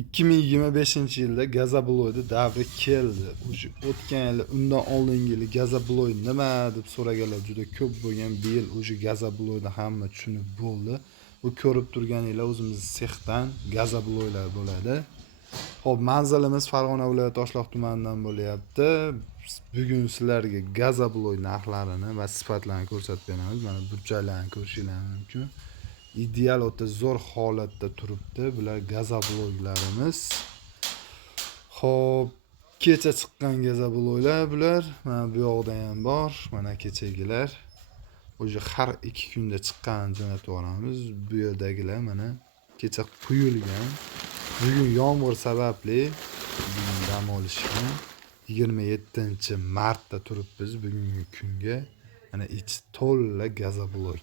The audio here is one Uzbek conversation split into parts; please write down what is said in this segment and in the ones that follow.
2025-yilda Gazabloyda davri keldi. O'sha o'tgan yil, undan oldingi yil Gazabloy nima deb so'raganlar juda ko'p bo'lgan. Bu yil o'sha Gazabloyni hamma tushunib bo'ldi. Bu ko'rib turganinglar o'zimiz sexdan Gazabloylar bo'ladi. Xo'p, manzilimiz Farg'ona viloyati Toshloq tumanidan bo'lyapti. Bugun sizlarga Gazabloy narxlarini va sifatlarini ko'rsatib beramiz. Mana burchaklarni ko'rishingiz mumkin. Ideal o'ta zo'r holatda turibdi. Bular Gazabloylarimiz. Xo'p, kecha chiqqan Gazabloylar bular. Mana bu yoqda ham bor. Mana kechagilar. O'sha har 2 kunda chiqqanini jo'natib yuboramiz. Bu yerdagilar mana kecha quyilgan. Bugun yomg'ir sababli bugun dam olishgan. 27-martda turibmiz bugungi kunga. Mana ichi to'la Gazabloy.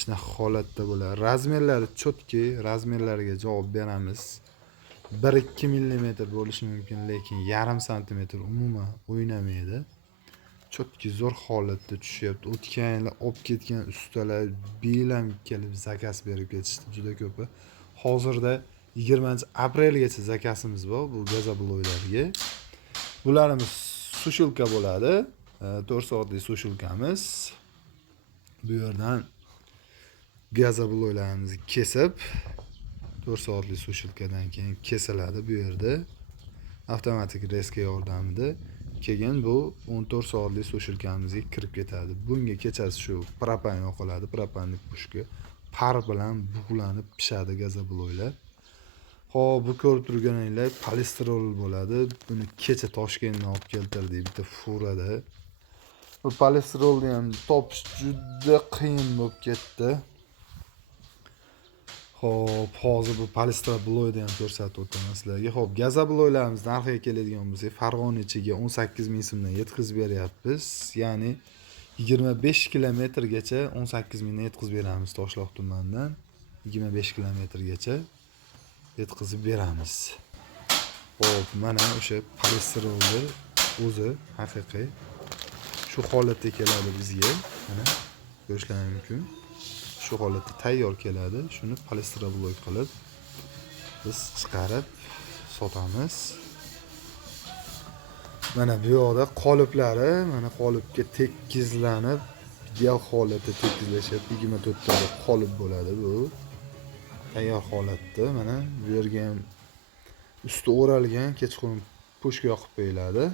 Shunaqa holatda bo'ladi. Razmerlari chotki, razmerlariga javob beramiz. 1-2 mm bo'lishi mumkin, lekin 0,5 cm umuman o'ynamaydi. Chotki zo'r holatda tushyapti. O'tgan yil olib ketgan ustalar belam kelib zakaz berib ketishdi juda ko'pi. Hozirda 20-aprelgacha zakazimiz bor bu Gazabloylarga. Bularimiz sushilka bo'ladi. 4 soatlik sushilkamiz. Bu yerdan Gazabloylarimizni kesib 4 soatlik sushilkadan keyin kesiladi bu yerda. Avtomatik reska yordamida keyin bu 14 soatlik sushilkamizga kirib ketadi. Bunga kechasi shu propan yoqiladi, propanlik pushka par bilan bug'lanib pishadi Gazabloylar. Xo'p, bu ko'rib turganinglar polistrol bo'ladi. Buni kecha Toshkentdan olib keltirdik bitta furada. Bu polistrolni ham topish juda qiyin bo'lib ketdi. Xo'p, hozir bu polistrobloyni ham ko'rsatib o'taman sizlarga. Xo'p, Gazabloylarimiz narxiga keladigan bo'lsak, Farg'ona ichiga 18 ming so'mdan yetkazib beryapmiz. Ya'ni 25 kilometrgacha 18 mingdan yetkazib beramiz Toshloq tumanidan. 25 kilometrgacha yetkazib beramiz. Xo'p, mana o'sha polistrolni o'zi haqiqiy shu holatda keladi bizga. Mana ko'rishlaringiz mumkin. Shu holatda tayyor keladi. Shuni polistrobloy qilib biz chiqarib sotamiz. Mana bu yoqda qoliplari, mana qolipga tekizlanib, ideal holatda tekizlashyapti. 24 ta qolip bo'ladi bu. Tayyor holatda, mana bu yerga ham usti o'ralgan, kechqurun pushka yoqib qo'yiladi.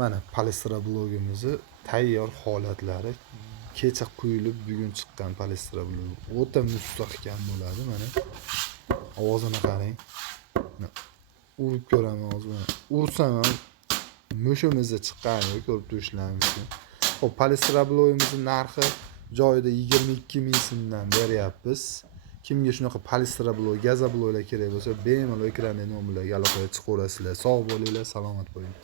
Mana polistrobloyimizni tayyor holatlari. Kecha quyilib bugun chiqqan polistrobloy. O'ta mustahkam bo'ladi mana. Ovozini qarang. Urib ko'raman hozir. Ursam ham mushimizda chiqqanini ko'rib turishlaringiz mumkin. Xo'p, polistrobloyimizning narxi joyida 22 ming so'mdan beryapmiz. Kimga shunaqa polistrobloy, Gazabloylar kerak bo'lsa, bemalol ekranda nomerlarga aloqaga chiqaverasizlar. Sog' bo'linglar, salomat bo'ling.